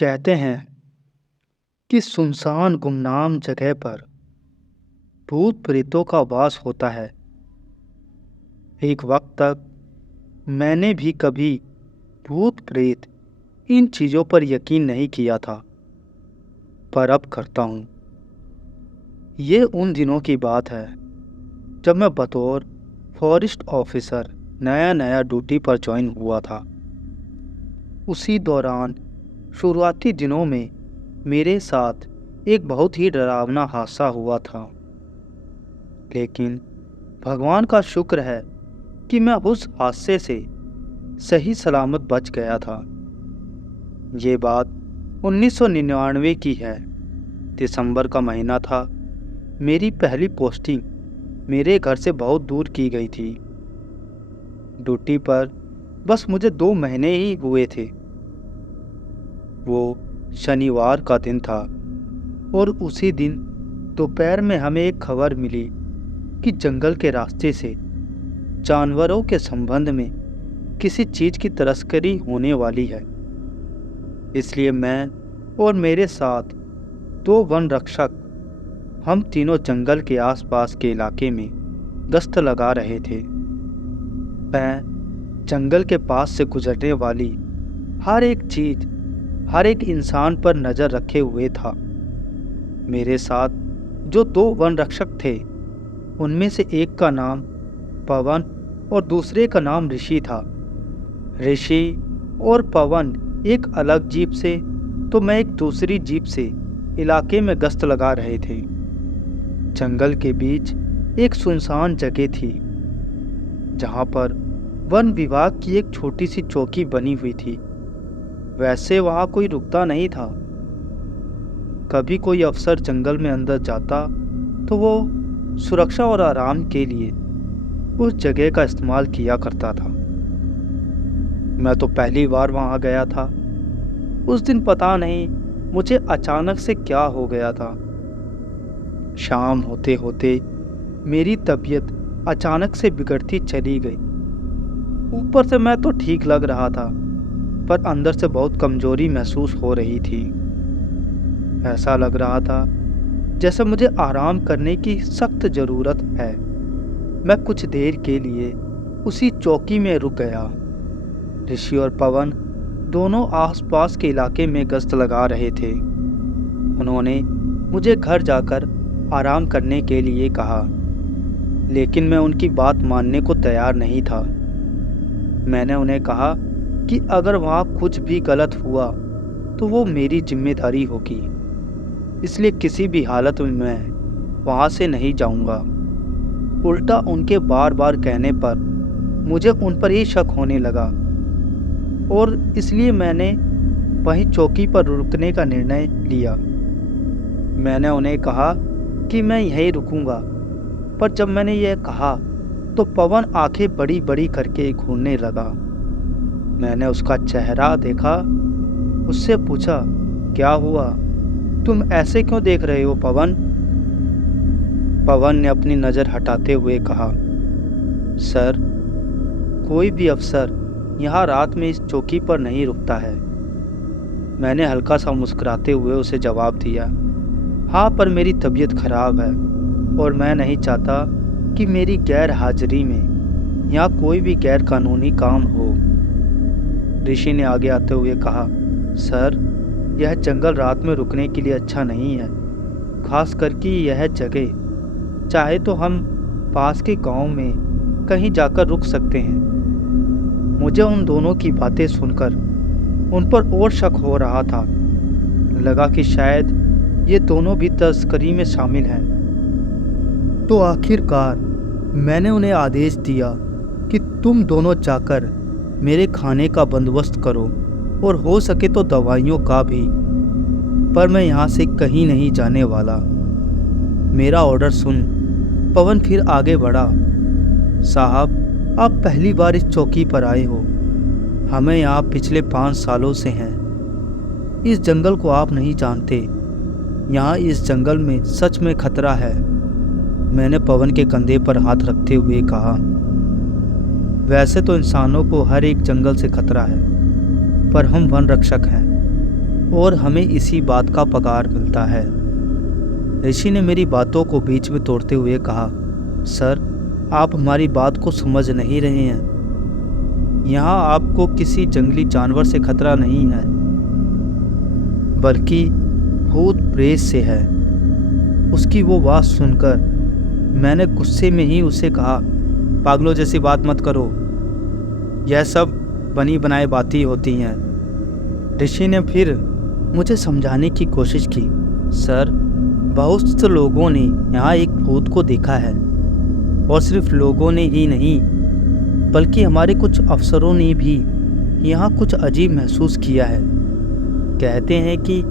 कहते हैं कि सुनसान गुमनाम जगह पर भूत प्रेतों का वास होता है। एक वक्त तक मैंने भी कभी भूत प्रेत इन चीज़ों पर यकीन नहीं किया था, पर अब करता हूँ। ये उन दिनों की बात है जब मैं बतौर फॉरेस्ट ऑफिसर नया नया ड्यूटी पर ज्वाइन हुआ था। उसी दौरान शुरुआती दिनों में मेरे साथ एक बहुत ही डरावना हादसा हुआ था, लेकिन भगवान का शुक्र है कि मैं उस हादसे से सही सलामत बच गया था। ये बात 1999 की है। दिसंबर का महीना था। मेरी पहली पोस्टिंग मेरे घर से बहुत दूर की गई थी। ड्यूटी पर बस मुझे 2 महीने ही हुए थे। वो शनिवार का दिन था और उसी दिन दोपहर में हमें एक खबर मिली कि जंगल के रास्ते से जानवरों के संबंध में किसी चीज़ की तस्करी होने वाली है। इसलिए मैं और मेरे साथ 2 वन रक्षक हम तीनों जंगल के आसपास के इलाके में गश्त लगा रहे थे। मैं जंगल के पास से गुजरने वाली हर एक चीज़, हर एक इंसान पर नज़र रखे हुए था। मेरे साथ जो 2 वन रक्षक थे, उनमें से एक का नाम पवन और दूसरे का नाम ऋषि था। ऋषि और पवन एक अलग जीप से, तो मैं एक दूसरी जीप से इलाके में गश्त लगा रहे थे। जंगल के बीच एक सुनसान जगह थी, जहां पर वन विभाग की एक छोटी सी चौकी बनी हुई थी। वैसे वहां कोई रुकता नहीं था। कभी कोई अफसर जंगल में अंदर जाता तो वो सुरक्षा और आराम के लिए उस जगह का इस्तेमाल किया करता था। मैं तो पहली बार वहां गया था। उस दिन पता नहीं मुझे अचानक से क्या हो गया था। शाम होते होते मेरी तबीयत अचानक से बिगड़ती चली गई। ऊपर से मैं तो ठीक लग रहा था, पर अंदर से बहुत कमजोरी महसूस हो रही थी। ऐसा लग रहा था जैसे मुझे आराम करने की सख्त ज़रूरत है। मैं कुछ देर के लिए उसी चौकी में रुक गया। ऋषि और पवन दोनों आसपास के इलाके में गश्त लगा रहे थे। उन्होंने मुझे घर जाकर आराम करने के लिए कहा, लेकिन मैं उनकी बात मानने को तैयार नहीं था। मैंने उन्हें कहा कि अगर वहाँ कुछ भी गलत हुआ तो वो मेरी जिम्मेदारी होगी, इसलिए किसी भी हालत में मैं वहाँ से नहीं जाऊँगा। उल्टा उनके बार बार कहने पर मुझे उन पर ही शक होने लगा और इसलिए मैंने वहीं चौकी पर रुकने का निर्णय लिया। मैंने उन्हें कहा कि मैं यहीं रुकूंगा, पर जब मैंने यह कहा तो पवन आंखें बड़ी बड़ी करके घूरने लगा। मैंने उसका चेहरा देखा, उससे पूछा, क्या हुआ? तुम ऐसे क्यों देख रहे हो पवन? पवन ने अपनी नज़र हटाते हुए कहा, सर, कोई भी अफसर यहाँ रात में इस चौकी पर नहीं रुकता है। मैंने हल्का सा मुस्कुराते हुए उसे जवाब दिया, हाँ, पर मेरी तबीयत खराब है और मैं नहीं चाहता कि मेरी गैर हाजिरी में यहाँ कोई भी गैर कानूनी काम हो। ऋषि ने आगे आते हुए कहा, सर, यह जंगल रात में रुकने के लिए अच्छा नहीं है, खास करके यह जगह। चाहे तो हम पास के गांव में कहीं जाकर रुक सकते हैं। मुझे उन दोनों की बातें सुनकर उन पर और शक हो रहा था। लगा कि शायद ये दोनों भी तस्करी में शामिल हैं। तो आखिरकार मैंने उन्हें आदेश दिया कि तुम दोनों जाकर मेरे खाने का बंदोबस्त करो और हो सके तो दवाइयों का भी, पर मैं यहाँ से कहीं नहीं जाने वाला। मेरा ऑर्डर सुन। पवन फिर आगे बढ़ा, साहब, आप पहली बार इस चौकी पर आए हो। हमें यहाँ पिछले 5 सालों से हैं। इस जंगल को आप नहीं जानते। यहाँ इस जंगल में सच में खतरा है। मैंने पवन के कंधे पर हाथ रखते हुए कहा, वैसे तो इंसानों को हर एक जंगल से खतरा है, पर हम वन रक्षक हैं। और हमें इसी बात का पगार मिलता है। ऋषि ने मेरी बातों को बीच में तोड़ते हुए कहा, सर, आप हमारी बात को समझ नहीं रहे हैं। यहाँ आपको किसी जंगली जानवर से खतरा नहीं है, बल्कि भूत प्रेत से है। उसकी वो बात सुनकर मैंने गुस्से में ही उसे कहा, पागलों जैसी बात मत करो, यह सब बनी बनाई बातें होती हैं। ऋषि ने फिर मुझे समझाने की कोशिश की, सर, बहुत से लोगों ने यहाँ एक भूत को देखा है, और सिर्फ लोगों ने ही नहीं, बल्कि हमारे कुछ अफसरों ने भी यहाँ कुछ अजीब महसूस किया है। कहते हैं कि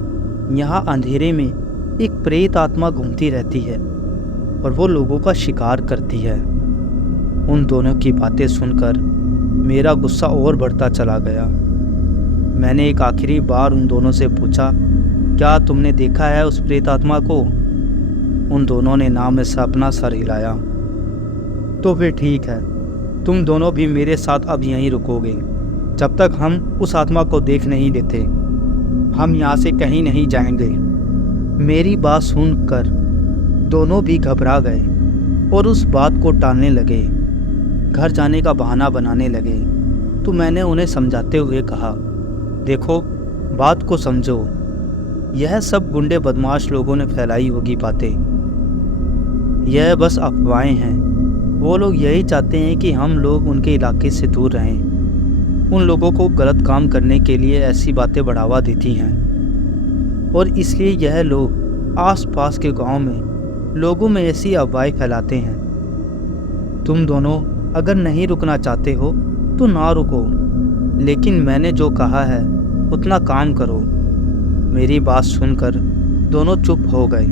यहाँ अंधेरे में एक प्रेत आत्मा घूमती रहती है और वो लोगों का शिकार करती है। उन दोनों की बातें सुनकर मेरा गुस्सा और बढ़ता चला गया। मैंने एक आखिरी बार उन दोनों से पूछा, क्या तुमने देखा है उस प्रेत आत्मा को? उन दोनों ने ना में से अपना सर हिलाया। तो फिर ठीक है, तुम दोनों भी मेरे साथ अब यहीं रुकोगे जब तक हम उस आत्मा को देख नहीं लेते। हम यहाँ से कहीं नहीं जाएंगे। मेरी बात सुनकर दोनों भी घबरा गए और उस बात को टालने लगे, घर जाने का बहाना बनाने लगे। तो मैंने उन्हें समझाते हुए कहा, देखो, बात को समझो, यह सब गुंडे बदमाश लोगों ने फैलाई होगी बातें। यह बस अफवाहें हैं। वो लोग यही चाहते हैं कि हम लोग उनके इलाके से दूर रहें। उन लोगों को गलत काम करने के लिए ऐसी बातें बढ़ावा देती हैं, और इसलिए यह लोग आसपास के गांव में लोगों में ऐसी अफवाहें फैलाते हैं। तुम दोनों अगर नहीं रुकना चाहते हो तो ना रुको, लेकिन मैंने जो कहा है उतना काम करो। मेरी बात सुनकर दोनों चुप हो गए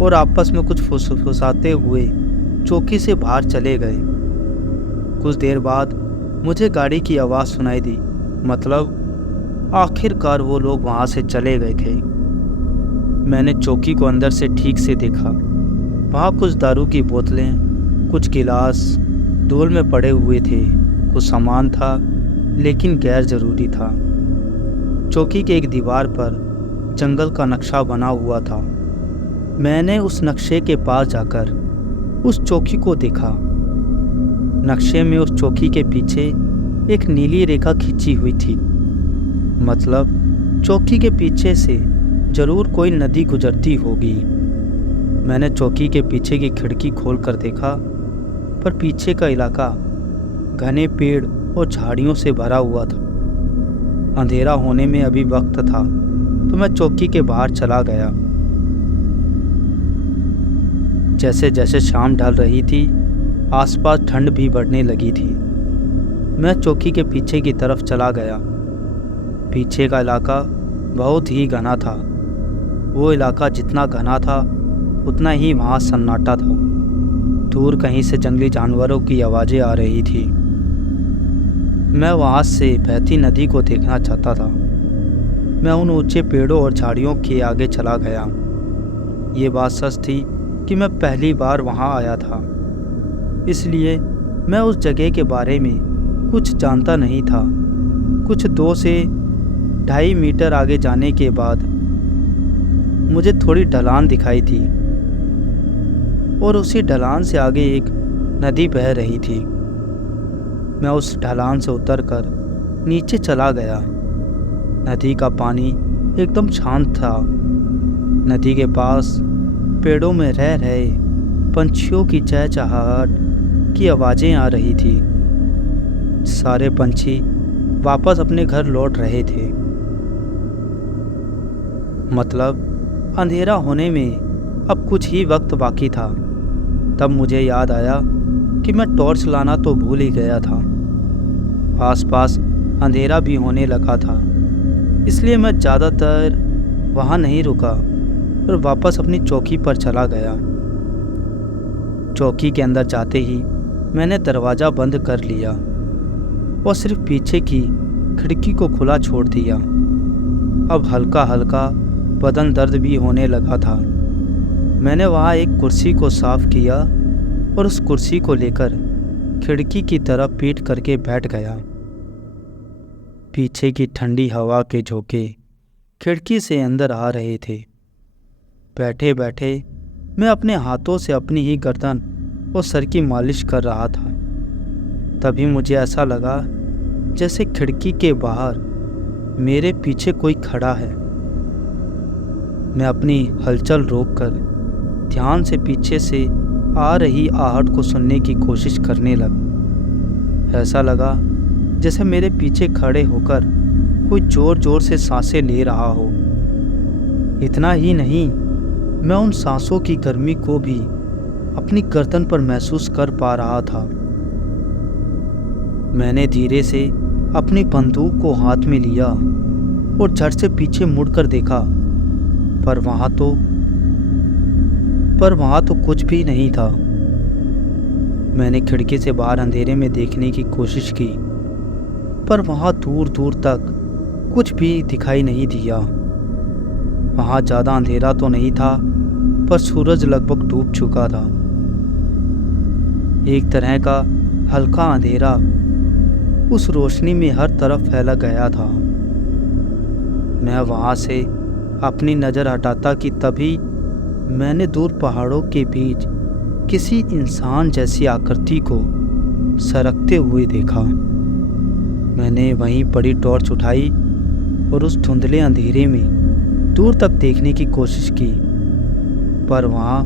और आपस में कुछ फुसफुसाते हुए चौकी से बाहर चले गए। कुछ देर बाद मुझे गाड़ी की आवाज़ सुनाई दी, मतलब आखिरकार वो लोग वहाँ से चले गए थे। मैंने चौकी को अंदर से ठीक से देखा। वहाँ कुछ दारू की बोतलें, कुछ गिलास धूल में पड़े हुए थे। कुछ सामान था, लेकिन गैर ज़रूरी था। चौकी के एक दीवार पर जंगल का नक्शा बना हुआ था। मैंने उस नक्शे के पास जाकर उस चौकी को देखा। नक्शे में उस चौकी के पीछे एक नीली रेखा खींची हुई थी, मतलब चौकी के पीछे से जरूर कोई नदी गुजरती होगी। मैंने चौकी के पीछे की खिड़की खोलकर देखा, पर पीछे का इलाका घने पेड़ और झाड़ियों से भरा हुआ था। अंधेरा होने में अभी वक्त था, तो मैं चौकी के बाहर चला गया। जैसे जैसे शाम ढल रही थी, आसपास ठंड भी बढ़ने लगी थी। मैं चौकी के पीछे की तरफ चला गया। पीछे का इलाका बहुत ही घना था। वो इलाका जितना घना था, उतना ही वहाँ सन्नाटा था। दूर कहीं से जंगली जानवरों की आवाज़ें आ रही थी। मैं वहाँ से बहती नदी को देखना चाहता था। मैं उन ऊंचे पेड़ों और झाड़ियों के आगे चला गया। ये बात सच थी कि मैं पहली बार वहाँ आया था, इसलिए मैं उस जगह के बारे में कुछ जानता नहीं था। कुछ 2 से 2.5 मीटर आगे जाने के बाद मुझे थोड़ी ढलान दिखाई थी, और उसी ढलान से आगे एक नदी बह रही थी। मैं उस ढलान से उतरकर नीचे चला गया। नदी का पानी एकदम शांत था। नदी के पास पेड़ों में रह रहे पंछियों की चहचहाहट की आवाज़ें आ रही थी। सारे पंछी वापस अपने घर लौट रहे थे। मतलब अंधेरा होने में अब कुछ ही वक्त बाकी था। तब मुझे याद आया कि मैं टॉर्च लाना तो भूल ही गया था। आसपास अंधेरा भी होने लगा था, इसलिए मैं ज़्यादातर वहाँ नहीं रुका और वापस अपनी चौकी पर चला गया। चौकी के अंदर जाते ही मैंने दरवाज़ा बंद कर लिया और सिर्फ पीछे की खिड़की को खुला छोड़ दिया। अब हल्का हल्का बदन दर्द भी होने लगा था। मैंने वहाँ एक कुर्सी को साफ किया और उस कुर्सी को लेकर खिड़की की तरफ पीठ करके बैठ गया। पीछे की ठंडी हवा के झोंके खिड़की से अंदर आ रहे थे। बैठे बैठे मैं अपने हाथों से अपनी ही गर्दन और सर की मालिश कर रहा था। तभी मुझे ऐसा लगा जैसे खिड़की के बाहर मेरे पीछे कोई खड़ा है। मैं अपनी हलचल रोककर ध्यान से पीछे से आ रही आहट को सुनने की कोशिश करने लगा। ऐसा लगा जैसे मेरे पीछे खड़े होकर कोई जोर जोर से सांसें ले रहा हो। इतना ही नहीं, मैं उन सांसों की गर्मी को भी अपनी गर्दन पर महसूस कर पा रहा था। मैंने धीरे से अपनी बंदूक को हाथ में लिया और झट से पीछे मुड़कर देखा, पर वहां तो कुछ भी नहीं था। मैंने खिड़की से बाहर अंधेरे में देखने की कोशिश की, पर वहां दूर दूर तक कुछ भी दिखाई नहीं दिया। वहां ज्यादा अंधेरा तो नहीं था, पर सूरज लगभग डूब चुका था। एक तरह का हल्का अंधेरा उस रोशनी में हर तरफ फैला गया था। मैं वहां से अपनी नज़र हटाता कि तभी मैंने दूर पहाड़ों के बीच किसी इंसान जैसी आकृति को सरकते हुए देखा। मैंने वहीं पड़ी टॉर्च उठाई और उस धुंधले अंधेरे में दूर तक देखने की कोशिश की, पर वहाँ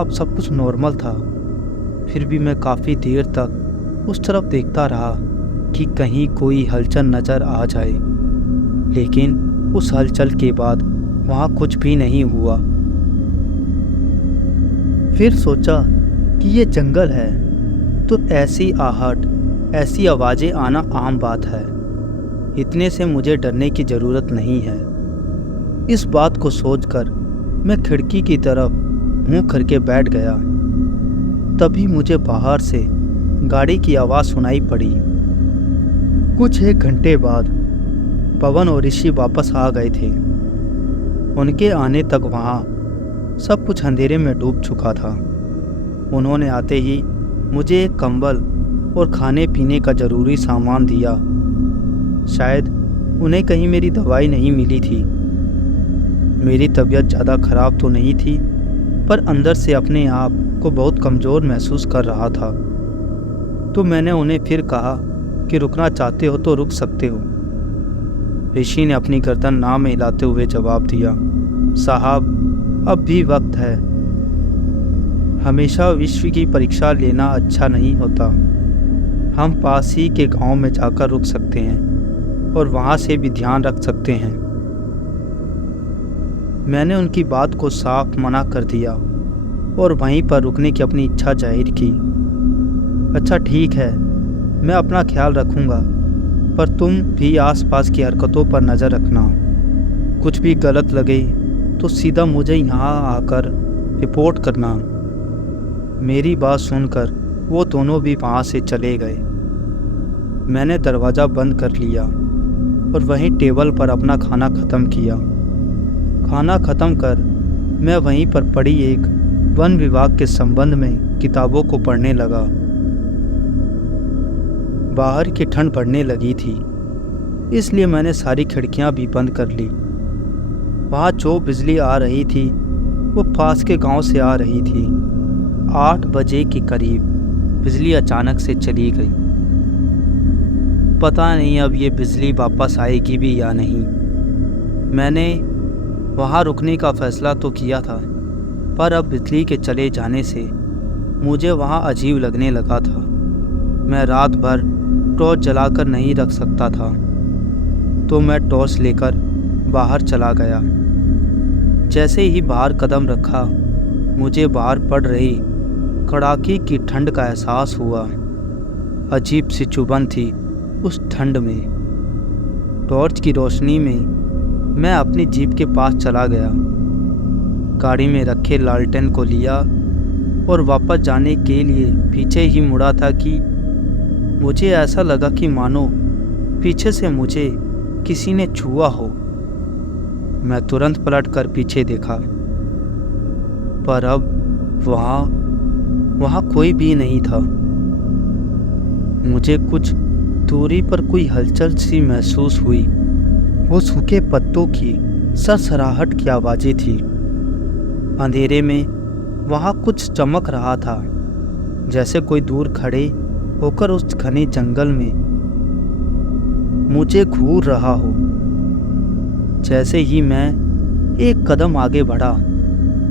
अब सब कुछ नॉर्मल था। फिर भी मैं काफ़ी देर तक उस तरफ देखता रहा कि कहीं कोई हलचल नज़र आ जाए, लेकिन उस हलचल के बाद वहाँ कुछ भी नहीं हुआ। फिर सोचा कि ये जंगल है तो ऐसी आहट, ऐसी आवाज़ें आना आम बात है। इतने से मुझे डरने की ज़रूरत नहीं है। इस बात को सोचकर मैं खिड़की की तरफ मुंह करके बैठ गया। तभी मुझे बाहर से गाड़ी की आवाज़ सुनाई पड़ी। कुछ एक घंटे बाद पवन और ऋषि वापस आ गए थे। उनके आने तक वहाँ सब कुछ अंधेरे में डूब चुका था। उन्होंने आते ही मुझे एक कंबल और खाने पीने का ज़रूरी सामान दिया। शायद उन्हें कहीं मेरी दवाई नहीं मिली थी। मेरी तबीयत ज़्यादा ख़राब तो नहीं थी, पर अंदर से अपने आप को बहुत कमज़ोर महसूस कर रहा था। तो मैंने उन्हें फिर कहा कि रुकना चाहते हो तो रुक सकते हो। ऋषि ने अपनी गर्दन ना में हिलाते हुए जवाब दिया, साहब अब भी वक्त है। हमेशा विश्व की परीक्षा लेना अच्छा नहीं होता। हम पास ही के गांव में जाकर रुक सकते हैं और वहां से भी ध्यान रख सकते हैं। मैंने उनकी बात को साफ मना कर दिया और वहीं पर रुकने की अपनी इच्छा जाहिर की। अच्छा ठीक है, मैं अपना ख्याल रखूंगा, पर तुम भी आसपास की हरकतों पर नज़र रखना। कुछ भी गलत लगे तो सीधा मुझे यहाँ आकर रिपोर्ट करना। मेरी बात सुनकर वो दोनों भी वहाँ से चले गए। मैंने दरवाज़ा बंद कर लिया और वहीं टेबल पर अपना खाना ख़त्म किया। खाना ख़त्म कर मैं वहीं पर पड़ी एक वन विभाग के संबंध में किताबों को पढ़ने लगा। बाहर की ठंड पड़ने लगी थी, इसलिए मैंने सारी खिड़कियां भी बंद कर ली। वहाँ जो बिजली आ रही थी वो पास के गांव से आ रही थी। 8 बजे के करीब बिजली अचानक से चली गई। पता नहीं अब ये बिजली वापस आएगी भी या नहीं। मैंने वहाँ रुकने का फ़ैसला तो किया था, पर अब बिजली के चले जाने से मुझे वहाँ अजीब लगने लगा था। मैं रात भर टॉर्च जलाकर नहीं रख सकता था, तो मैं टॉर्च लेकर बाहर चला गया। जैसे ही बाहर कदम रखा, मुझे बाहर पड़ रही कड़ाके की ठंड का एहसास हुआ। अजीब सी चुभन थी उस ठंड में। टॉर्च की रोशनी में मैं अपनी जीप के पास चला गया। गाड़ी में रखे लालटेन को लिया और वापस जाने के लिए पीछे ही मुड़ा था कि मुझे ऐसा लगा कि मानो पीछे से मुझे किसी ने छुआ हो। मैं तुरंत पलटकर पीछे देखा, पर अब वहाँ कोई भी नहीं था। मुझे कुछ दूरी पर कोई हलचल सी महसूस हुई, वो सूखे पत्तों की सरसराहट की आवाज़ें थी। अंधेरे में वहाँ कुछ चमक रहा था, जैसे कोई दूर खड़े होकर उस घने जंगल में मुझे घूर रहा हो। जैसे ही मैं एक कदम आगे बढ़ा,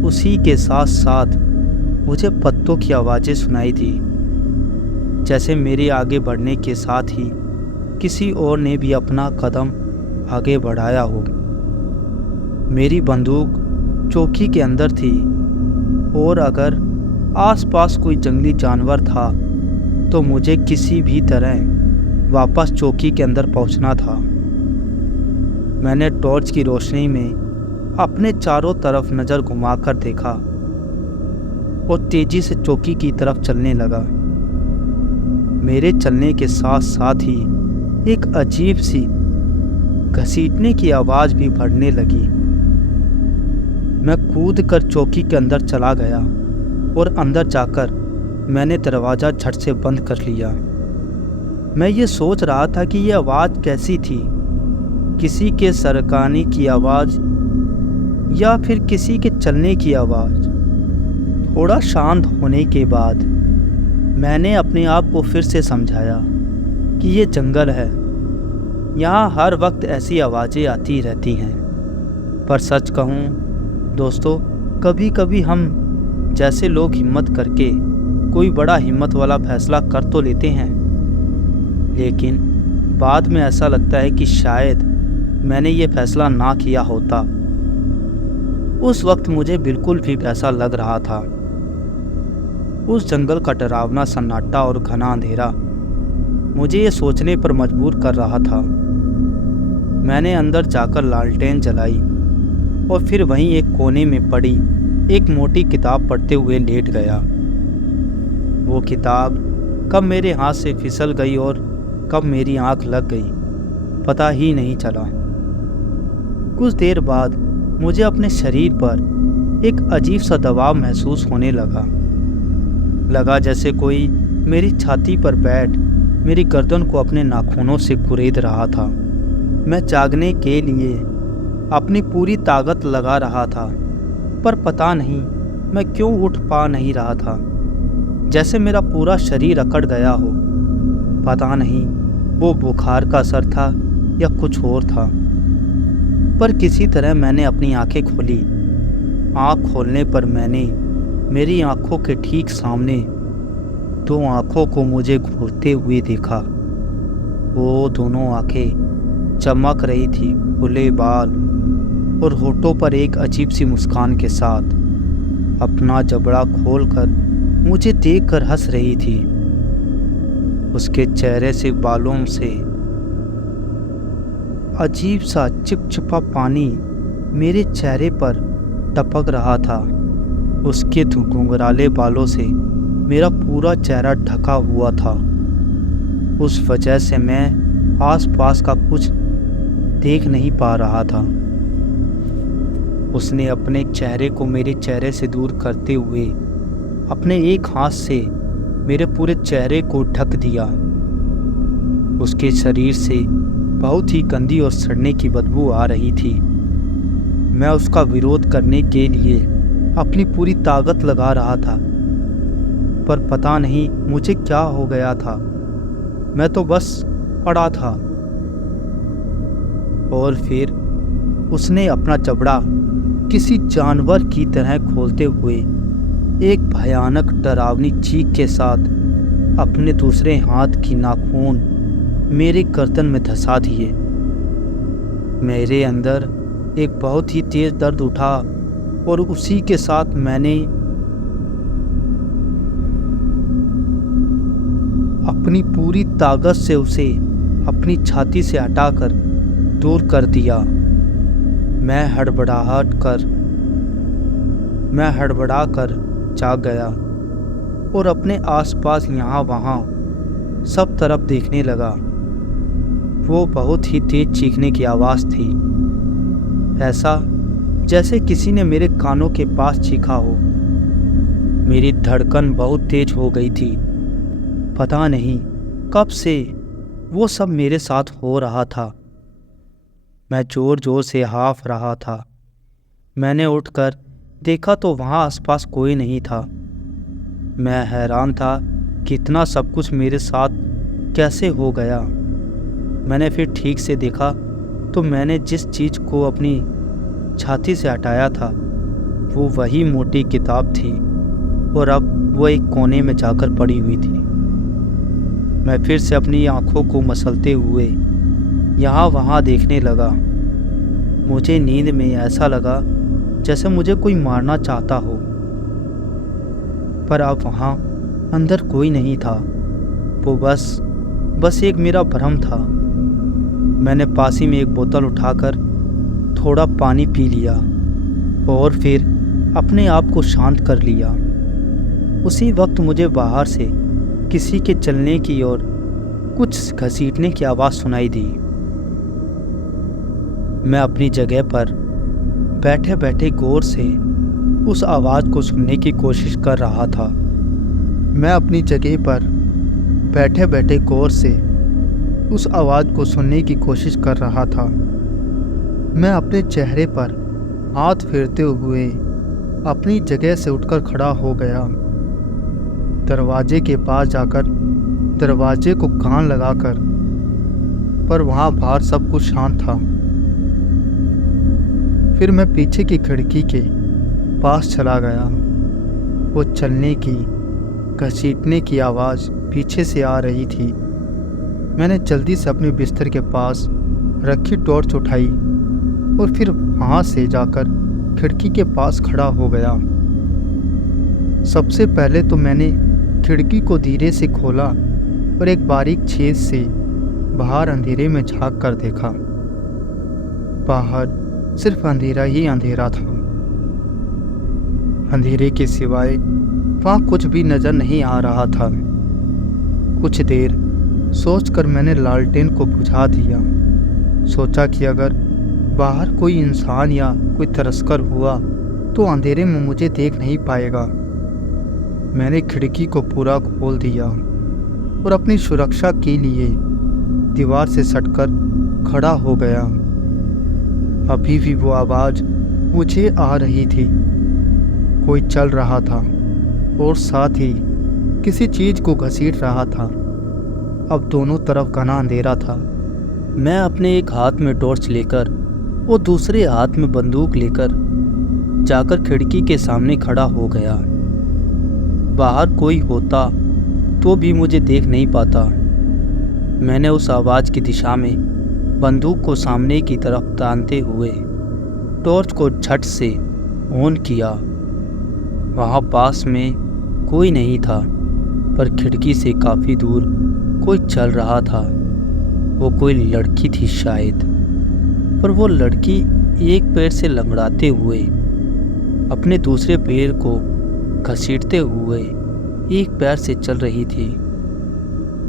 उसी के साथ साथ मुझे पत्तों की आवाज़ें सुनाई दी, जैसे मेरे आगे बढ़ने के साथ ही किसी और ने भी अपना कदम आगे बढ़ाया हो। मेरी बंदूक चौकी के अंदर थी, और अगर आसपास कोई जंगली जानवर था तो मुझे किसी भी तरह वापस चौकी के अंदर पहुंचना था। मैंने टॉर्च की रोशनी में अपने चारों तरफ नज़र घुमाकर देखा और तेजी से चौकी की तरफ चलने लगा। मेरे चलने के साथ साथ ही एक अजीब सी घसीटने की आवाज़ भी बढ़ने लगी। मैं कूद कर चौकी के अंदर चला गया और अंदर जाकर मैंने दरवाज़ा झट से बंद कर लिया। मैं ये सोच रहा था कि ये आवाज़ कैसी थी, किसी के सरकाने की आवाज़ या फिर किसी के चलने की आवाज़। थोड़ा शांत होने के बाद मैंने अपने आप को फिर से समझाया कि ये जंगल है, यहाँ हर वक्त ऐसी आवाज़ें आती रहती हैं। पर सच कहूँ दोस्तों, कभी कभी हम जैसे लोग हिम्मत करके कोई बड़ा हिम्मत वाला फैसला कर तो लेते हैं, लेकिन बाद में ऐसा लगता है कि शायद मैंने ये फैसला ना किया होता। उस वक्त मुझे बिल्कुल भी वैसा लग रहा था। उस जंगल का डरावना सन्नाटा और घना अंधेरा मुझे ये सोचने पर मजबूर कर रहा था। मैंने अंदर जाकर लालटेन जलाई और फिर वहीं एक कोने में पड़ी एक मोटी किताब पढ़ते हुए लेट गया। वो किताब कब मेरे हाथ से फिसल गई और कब मेरी आंख लग गई, पता ही नहीं चला। कुछ देर बाद मुझे अपने शरीर पर एक अजीब सा दबाव महसूस होने लगा जैसे कोई मेरी छाती पर बैठ मेरी गर्दन को अपने नाखूनों से कुरेद रहा था। मैं जागने के लिए अपनी पूरी ताकत लगा रहा था, पर पता नहीं मैं क्यों उठ पा नहीं रहा था, जैसे मेरा पूरा शरीर अकड़ गया हो। पता नहीं वो बुखार का असर था या कुछ और था, पर किसी तरह मैंने अपनी आंखें खोली। आंख खोलने पर मैंने मेरी आंखों के ठीक सामने दो आंखों को मुझे घूरते हुए देखा। वो दोनों आंखें चमक रही थी, खुले बाल और होठों पर एक अजीब सी मुस्कान के साथ अपना जबड़ा खोलकर मुझे देखकर हंस रही थी। उसके चेहरे से बालों से अजीब सा चिपचिपा पानी मेरे चेहरे पर टपक रहा था। उसके घुंघराले बालों से मेरा पूरा चेहरा ढका हुआ था। उस वजह से मैं आसपास का कुछ देख नहीं पा रहा था। उसने अपने चेहरे को मेरे चेहरे से दूर करते हुए अपने एक हाथ से मेरे पूरे चेहरे को ढक दिया। उसके शरीर से बहुत ही गंदी और सड़ने की बदबू आ रही थी। मैं उसका विरोध करने के लिए अपनी पूरी ताकत लगा रहा था, पर पता नहीं मुझे क्या हो गया था। मैं तो बस पड़ा था। और फिर उसने अपना जबड़ा किसी जानवर की तरह खोलते हुए एक भयानक डरावनी चीख के साथ अपने दूसरे हाथ की नाखून मेरे गर्दन में धंसा दिए। मेरे अंदर एक बहुत ही तेज दर्द उठा और उसी के साथ मैंने अपनी पूरी ताकत से उसे अपनी छाती से हटाकर दूर कर दिया। मैं हड़बड़ा कर जाग गया और अपने आसपास यहाँ वहाँ सब तरफ देखने लगा। वो बहुत ही तेज चीखने की आवाज़ थी, ऐसा जैसे किसी ने मेरे कानों के पास चीखा हो। मेरी धड़कन बहुत तेज हो गई थी। पता नहीं कब से वो सब मेरे साथ हो रहा था। मैं ज़ोर ज़ोर से हाँफ रहा था। मैंने उठकर देखा तो वहाँ आसपास कोई नहीं था। मैं हैरान था कि इतना सब कुछ मेरे साथ कैसे हो गया। मैंने फिर ठीक से देखा तो मैंने जिस चीज़ को अपनी छाती से हटाया था वो वही मोटी किताब थी और अब वो एक कोने में जाकर पड़ी हुई थी। मैं फिर से अपनी आंखों को मसलते हुए यहाँ वहाँ देखने लगा। मुझे नींद में ऐसा लगा जैसे मुझे कोई मारना चाहता हो, पर अब वहाँ अंदर कोई नहीं था। वो बस एक मेरा भ्रम था। मैंने पास ही में एक बोतल उठाकर थोड़ा पानी पी लिया और फिर अपने आप को शांत कर लिया। उसी वक्त मुझे बाहर से किसी के चलने की और कुछ घसीटने की आवाज़ सुनाई दी। मैं अपनी जगह पर बैठे बैठे गौर से उस आवाज़ को सुनने की कोशिश कर रहा था। मैं अपनी जगह पर बैठे बैठे गौर से उस आवाज़ को सुनने की कोशिश कर रहा था। मैं अपने चेहरे पर हाथ फेरते हुए अपनी जगह से उठकर खड़ा हो गया। दरवाजे के पास जाकर दरवाजे को कान लगाकर, पर वहाँ बाहर सब कुछ शांत था। फिर मैं पीछे की खिड़की के पास चला गया। वो चलने की, घसीटने की आवाज़ पीछे से आ रही थी। मैंने जल्दी से अपने बिस्तर के पास रखी टॉर्च उठाई और फिर वहाँ से जाकर खिड़की के पास खड़ा हो गया। सबसे पहले तो मैंने खिड़की को धीरे से खोला और एक बारीक छेद से बाहर अंधेरे में झांक कर देखा। बाहर सिर्फ अंधेरा ही अंधेरा था। अंधेरे के सिवाय वहाँ कुछ भी नज़र नहीं आ रहा था। कुछ देर सोचकर मैंने लालटेन को बुझा दिया। सोचा कि अगर बाहर कोई इंसान या कोई तस्कर हुआ तो अंधेरे में मुझे देख नहीं पाएगा। मैंने खिड़की को पूरा खोल दिया और अपनी सुरक्षा के लिए दीवार से सटकर खड़ा हो गया। अभी भी वो आवाज़ मुझे आ रही थी। कोई चल रहा था और साथ ही किसी चीज़ को घसीट रहा था। अब दोनों तरफ घना अंधेरा था। मैं अपने एक हाथ में टॉर्च लेकर वो दूसरे हाथ में बंदूक लेकर जाकर खिड़की के सामने खड़ा हो गया। बाहर कोई होता तो भी मुझे देख नहीं पाता। मैंने उस आवाज़ की दिशा में बंदूक को सामने की तरफ तानते हुए टॉर्च को झट से ऑन किया। वहाँ पास में कोई नहीं था, पर खिड़की से काफ़ी दूर कोई चल रहा था। वो कोई लड़की थी शायद, पर वो लड़की एक पैर से लंगड़ाते हुए अपने दूसरे पैर को घसीटते हुए एक पैर से चल रही थी।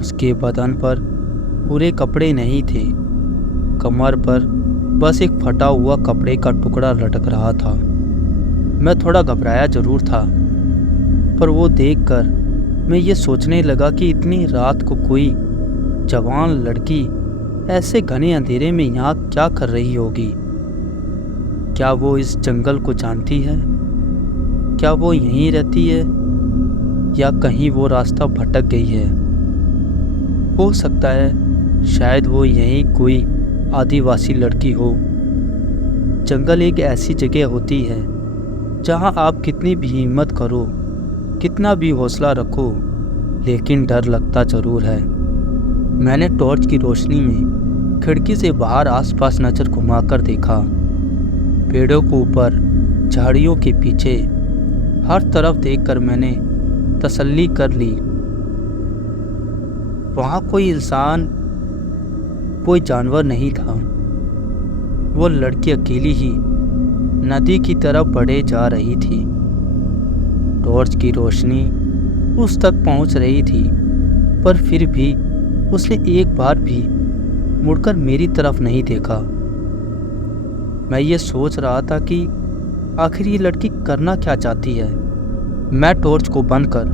उसके बदन पर पूरे कपड़े नहीं थे। कमर पर बस एक फटा हुआ कपड़े का टुकड़ा लटक रहा था। मैं थोड़ा घबराया जरूर था, पर वो देखकर मैं ये सोचने लगा कि इतनी रात को कोई जवान लड़की ऐसे घने अंधेरे में यहाँ क्या कर रही होगी। क्या वो इस जंगल को जानती है? क्या वो यहीं रहती है या कहीं वो रास्ता भटक गई है? हो सकता है शायद वो यहीं कोई आदिवासी लड़की हो। जंगल एक ऐसी जगह होती है जहाँ आप कितनी भी हिम्मत करो, कितना भी हौसला रखो, लेकिन डर लगता ज़रूर है। मैंने टॉर्च की रोशनी में खिड़की से बाहर आसपास नज़र घुमाकर देखा। पेड़ों के ऊपर, झाड़ियों के पीछे, हर तरफ देखकर मैंने तसल्ली कर ली। वहाँ कोई इंसान, कोई जानवर नहीं था। वो लड़की अकेली ही नदी की तरफ बढ़े जा रही थी। टॉर्च की रोशनी उस तक पहुंच रही थी, पर फिर भी उसने एक बार भी मुड़कर मेरी तरफ नहीं देखा। मैं ये सोच रहा था कि आखिर ये लड़की करना क्या चाहती है। मैं टॉर्च को बंद कर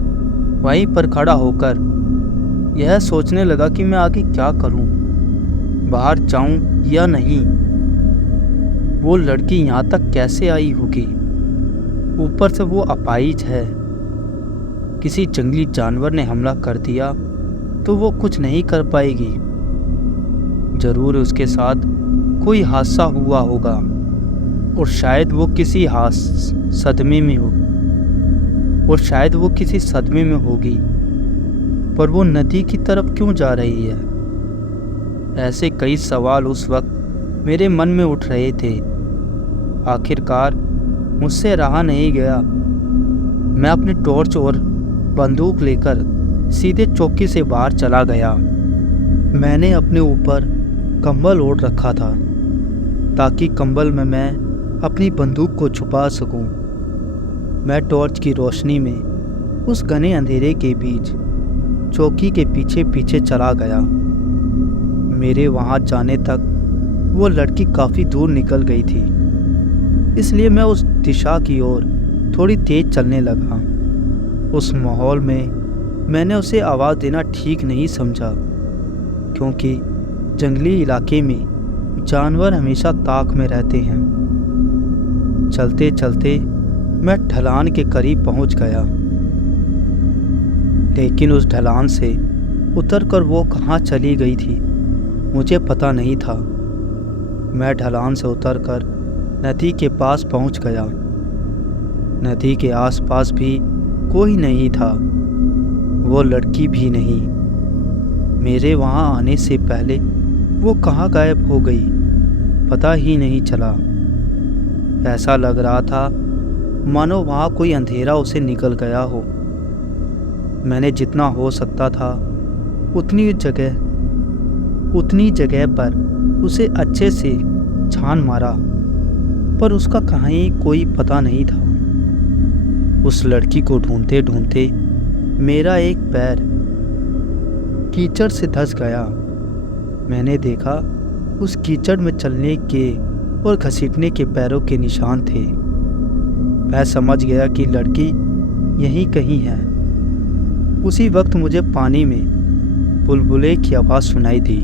वहीं पर खड़ा होकर यह सोचने लगा कि मैं आगे क्या करूं, बाहर जाऊं या नहीं। वो लड़की यहाँ तक कैसे आई होगी? ऊपर से वो अपाहिज है। किसी जंगली जानवर ने हमला कर दिया तो वो कुछ नहीं कर पाएगी। जरूर उसके साथ कोई हादसा हुआ होगा और शायद वो किसी सदमे में हो और शायद वो किसी सदमे में होगी। पर वो नदी की तरफ क्यों जा रही है? ऐसे कई सवाल उस वक्त मेरे मन में उठ रहे थे। आखिरकार मुझसे रहा नहीं गया। मैं अपनी टॉर्च और बंदूक लेकर सीधे चौकी से बाहर चला गया। मैंने अपने ऊपर कंबल ओढ़ रखा था ताकि कंबल में मैं अपनी बंदूक को छुपा सकूं। मैं टॉर्च की रोशनी में उस घने अंधेरे के बीच चौकी के पीछे पीछे चला गया। मेरे वहां जाने तक वो लड़की काफ़ी दूर निकल गई थी, इसलिए मैं उस दिशा की ओर थोड़ी तेज चलने लगा। उस माहौल में मैंने उसे आवाज़ देना ठीक नहीं समझा, क्योंकि जंगली इलाके में जानवर हमेशा ताक में रहते हैं। चलते चलते मैं ढलान के करीब पहुंच गया, लेकिन उस ढलान से उतरकर वो कहाँ चली गई थी मुझे पता नहीं था। मैं ढलान से उतरकर नदी के पास पहुंच गया। नदी के आसपास भी कोई नहीं था, वो लड़की भी नहीं। मेरे वहां आने से पहले वो कहाँ गायब हो गई पता ही नहीं चला। ऐसा लग रहा था मानो वहाँ कोई अंधेरा उसे निकल गया हो। मैंने जितना हो सकता था उतनी जगह पर उसे अच्छे से छान मारा, पर उसका कहीं कोई पता नहीं था। उस लड़की को ढूंढते ढूंढते मेरा एक पैर कीचड़ से धंस गया। मैंने देखा उस कीचड़ में चलने के और घसीटने के पैरों के निशान थे। मैं समझ गया कि लड़की यहीं कहीं है। उसी वक्त मुझे पानी में बुलबुले की आवाज़ सुनाई दी।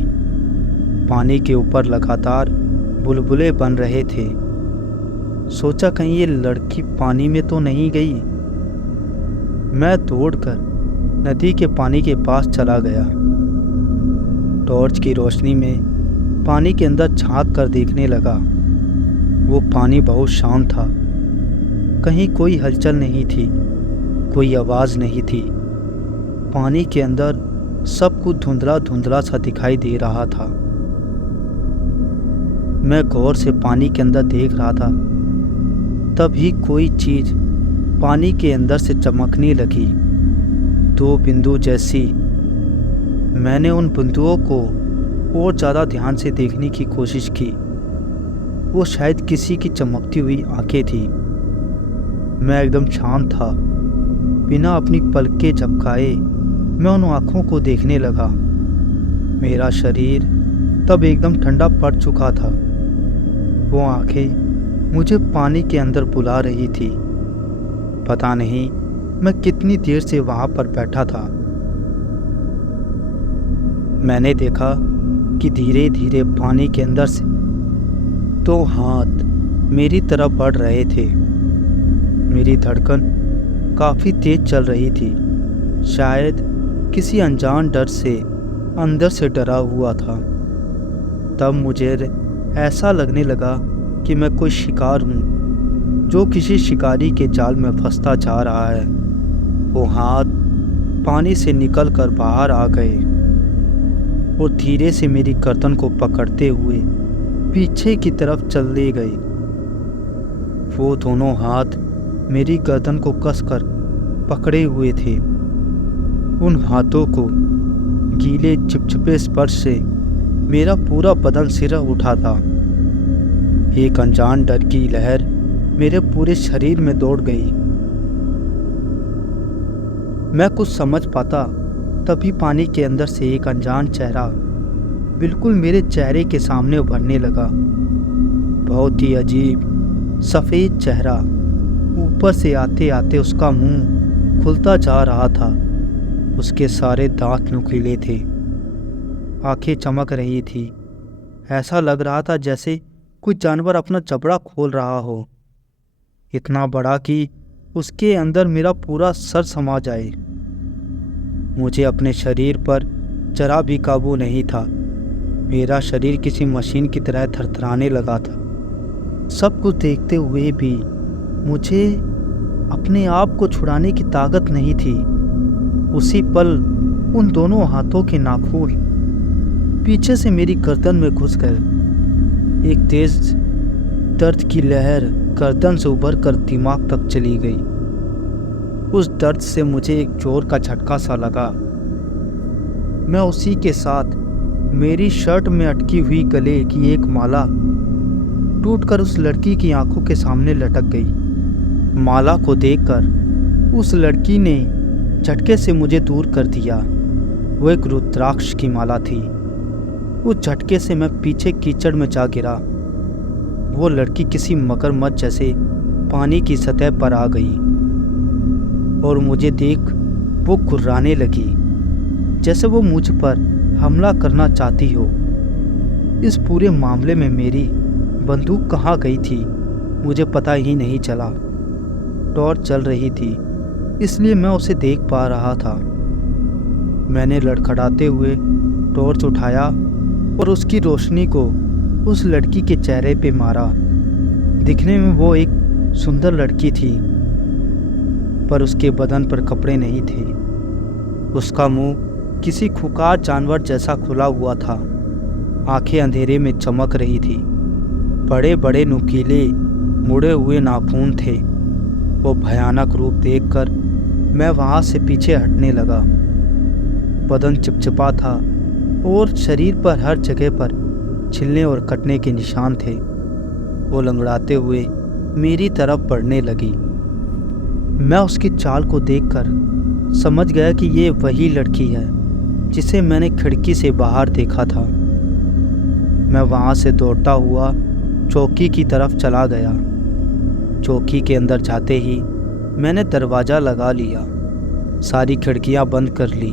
पानी के ऊपर लगातार बुलबुले बन रहे थे। सोचा कहीं ये लड़की पानी में तो नहीं गई। मैं दौड़कर नदी के पानी के पास चला गया। टॉर्च की रोशनी में पानी के अंदर झांक कर देखने लगा। वो पानी बहुत शांत था। कहीं कोई हलचल नहीं थी, कोई आवाज़ नहीं थी। पानी के अंदर सब कुछ धुंधला धुंधला सा दिखाई दे रहा था। मैं गौर से पानी के अंदर देख रहा था, तभी कोई चीज़ पानी के अंदर से चमकने लगी, 2 बिंदु जैसी। मैंने उन बिंदुओं को और ज़्यादा ध्यान से देखने की कोशिश की। वो शायद किसी की चमकती हुई आंखें थी। मैं एकदम शांत था। बिना अपनी पलकें झपकाए मैं उन आँखों को देखने लगा। मेरा शरीर तब एकदम ठंडा पड़ चुका था। वो आंखें मुझे पानी के अंदर बुला रही थी। पता नहीं मैं कितनी देर से वहाँ पर बैठा था। मैंने देखा कि धीरे धीरे पानी के अंदर से 2 हाथ मेरी तरफ बढ़ रहे थे। मेरी धड़कन काफ़ी तेज चल रही थी। शायद किसी अनजान डर से अंदर से डरा हुआ था। तब मुझे ऐसा लगने लगा कि मैं कोई शिकार हूँ जो किसी शिकारी के जाल में फंसता जा रहा है। वो हाथ पानी से निकलकर बाहर आ गए और धीरे से मेरी गर्दन को पकड़ते हुए पीछे की तरफ चले गए। वो दोनों हाथ मेरी गर्दन को कसकर पकड़े हुए थे। उन हाथों को गीले चिपचिपे स्पर्श से मेरा पूरा बदन सिर उठा था। एक अनजान डर की लहर मेरे पूरे शरीर में दौड़ गई। मैं कुछ समझ पाता तभी पानी के अंदर से एक अनजान चेहरा बिल्कुल मेरे चेहरे के सामने उभरने लगा। बहुत ही अजीब सफ़ेद चेहरा। ऊपर से आते आते उसका मुंह खुलता जा रहा था। उसके सारे दांत नुकीले थे, आंखें चमक रही थी। ऐसा लग रहा था जैसे कोई जानवर अपना जबड़ा खोल रहा हो, इतना बड़ा कि उसके अंदर मेरा पूरा सर समा जाए। मुझे अपने शरीर पर जरा भी काबू नहीं था। मेरा शरीर किसी मशीन की तरह थरथराने लगा था। सब कुछ देखते हुए भी मुझे अपने आप को छुड़ाने की ताकत नहीं थी। उसी पल उन दोनों हाथों के नाखून पीछे से मेरी गर्दन में घुस गए। एक तेज दर्द की लहर गर्दन से उभर कर दिमाग तक चली गई। उस दर्द से मुझे एक जोर का झटका सा लगा। मैं उसी के साथ मेरी शर्ट में अटकी हुई गले की एक माला टूटकर उस लड़की की आंखों के सामने लटक गई। माला को देखकर उस लड़की ने झटके से मुझे दूर कर दिया। वो एक रुद्राक्ष की माला थी। उस झटके से मैं पीछे कीचड़ में जा गिरा। वो लड़की किसी मगरमच्छ जैसे पानी की सतह पर आ गई और मुझे देख वो गुर्राने लगी, जैसे वो मुझ पर हमला करना चाहती हो। इस पूरे मामले में मेरी बंदूक कहाँ गई थी मुझे पता ही नहीं चला। टॉर्च चल रही थी, इसलिए मैं उसे देख पा रहा था। मैंने लड़खड़ाते हुए टॉर्च उठाया और उसकी रोशनी को उस लड़की के चेहरे पे मारा। दिखने में वो एक सुंदर लड़की थी, पर उसके बदन पर कपड़े नहीं थे। उसका मुंह किसी खुंखार जानवर जैसा खुला हुआ था। आंखें अंधेरे में चमक रही थी। बड़े बड़े नुकीले मुड़े हुए नाखून थे। वो भयानक रूप देखकर मैं वहाँ से पीछे हटने लगा। बदन चिपचिपा था और शरीर पर हर जगह पर छिलने और कटने के निशान थे। वो लंगड़ाते हुए मेरी तरफ बढ़ने लगी। मैं उसकी चाल को देखकर समझ गया कि ये वही लड़की है जिसे मैंने खिड़की से बाहर देखा था। मैं वहाँ से दौड़ता हुआ चौकी की तरफ चला गया। चौकी के अंदर जाते ही मैंने दरवाज़ा लगा लिया, सारी खिड़कियाँ बंद कर ली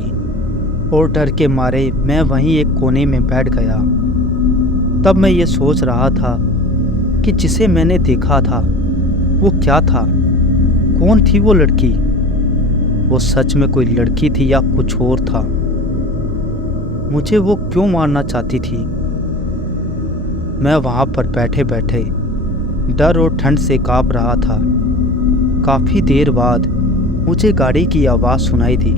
और डर के मारे मैं वहीं एक कोने में बैठ गया। तब मैं ये सोच रहा था कि जिसे मैंने देखा था वो क्या था, कौन थी वो लड़की? वो सच में कोई लड़की थी या कुछ और था? मुझे वो क्यों मारना चाहती थी? मैं वहाँ पर बैठे बैठे डर और ठंड से काँप रहा था। काफ़ी देर बाद मुझे गाड़ी की आवाज़ सुनाई दी।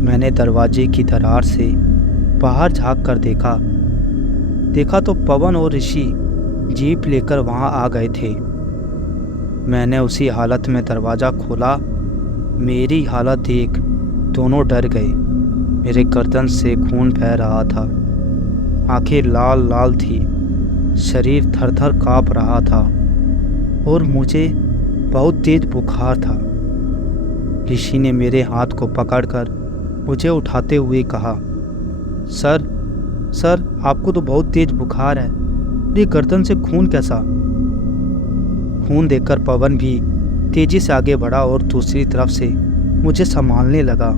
मैंने दरवाजे की दरार से बाहर झांक कर देखा तो पवन और ऋषि जीप लेकर वहाँ आ गए थे। मैंने उसी हालत में दरवाज़ा खोला। मेरी हालत देख दोनों डर गए। मेरे गर्दन से खून बह रहा था, आंखें लाल लाल थी, शरीर थर थर काँप रहा था और मुझे बहुत तेज बुखार था। ऋषि ने मेरे हाथ को पकड़कर मुझे उठाते हुए कहा, सर आपको तो बहुत तेज बुखार है। ये गर्दन से खून कैसा? खून देखकर पवन भी तेजी से आगे बढ़ा और दूसरी तरफ से मुझे संभालने लगा।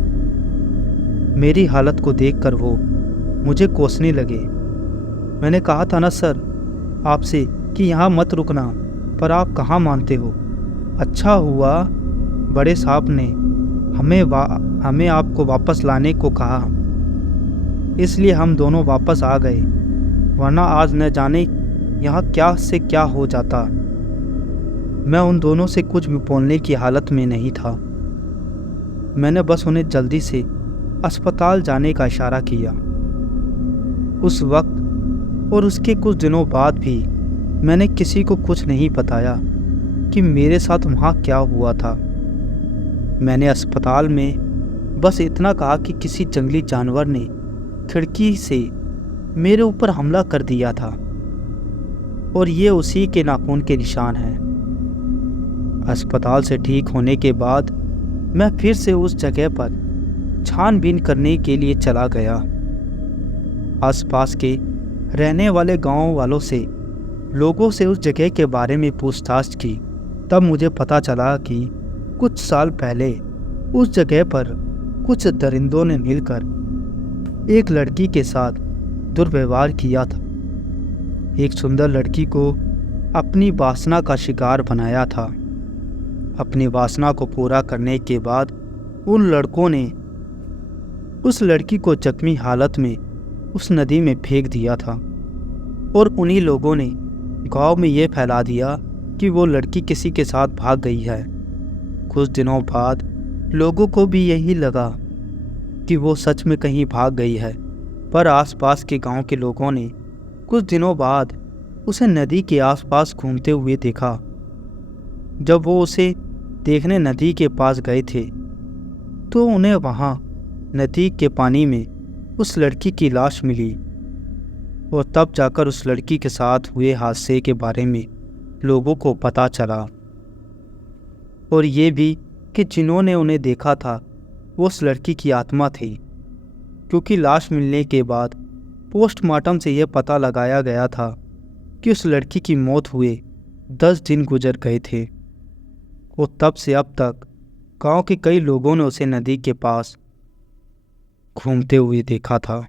मेरी हालत को देखकर वो मुझे कोसने लगे। मैंने कहा था ना सर आपसे कि यहाँ मत रुकना, पर आप कहाँ मानते हो। अच्छा हुआ बड़े साहब ने हमें आपको वापस लाने को कहा, इसलिए हम दोनों वापस आ गए, वरना आज न जाने यहाँ क्या से क्या हो जाता। मैं उन दोनों से कुछ भी बोलने की हालत में नहीं था। मैंने बस उन्हें जल्दी से अस्पताल जाने का इशारा किया। उस वक्त और उसके कुछ दिनों बाद भी मैंने किसी को कुछ नहीं बताया कि मेरे साथ वहाँ क्या हुआ था। मैंने अस्पताल में बस इतना कहा कि किसी जंगली जानवर ने खिड़की से मेरे ऊपर हमला कर दिया था और ये उसी के नाखून के निशान हैं। अस्पताल से ठीक होने के बाद मैं फिर से उस जगह पर छानबीन करने के लिए चला गया। आसपास के रहने वाले गांव वालों से, लोगों से उस जगह के बारे में पूछताछ की। तब मुझे पता चला कि कुछ साल पहले उस जगह पर कुछ दरिंदों ने मिलकर एक लड़की के साथ दुर्व्यवहार किया था। एक सुंदर लड़की को अपनी वासना का शिकार बनाया था। अपनी वासना को पूरा करने के बाद उन लड़कों ने उस लड़की को जख्मी हालत में उस नदी में फेंक दिया था और उन्हीं लोगों ने गांव में ये फैला दिया कि वो लड़की किसी के साथ भाग गई है। कुछ दिनों बाद लोगों को भी यही लगा कि वो सच में कहीं भाग गई है, पर आसपास के गांव के लोगों ने कुछ दिनों बाद उसे नदी के आसपास घूमते हुए देखा। जब वो उसे देखने नदी के पास गए थे तो उन्हें वहाँ नदी के पानी में उस लड़की की लाश मिली और तब जाकर उस लड़की के साथ हुए हादसे के बारे में लोगों को पता चला, और ये भी कि जिन्होंने उन्हें देखा था वो उस लड़की की आत्मा थी, क्योंकि लाश मिलने के बाद पोस्टमार्टम से यह पता लगाया गया था कि उस लड़की की मौत हुए 10 दिन गुजर गए थे। और तब से अब तक गांव के कई लोगों ने उसे नदी के पास घूमते हुए देखा था।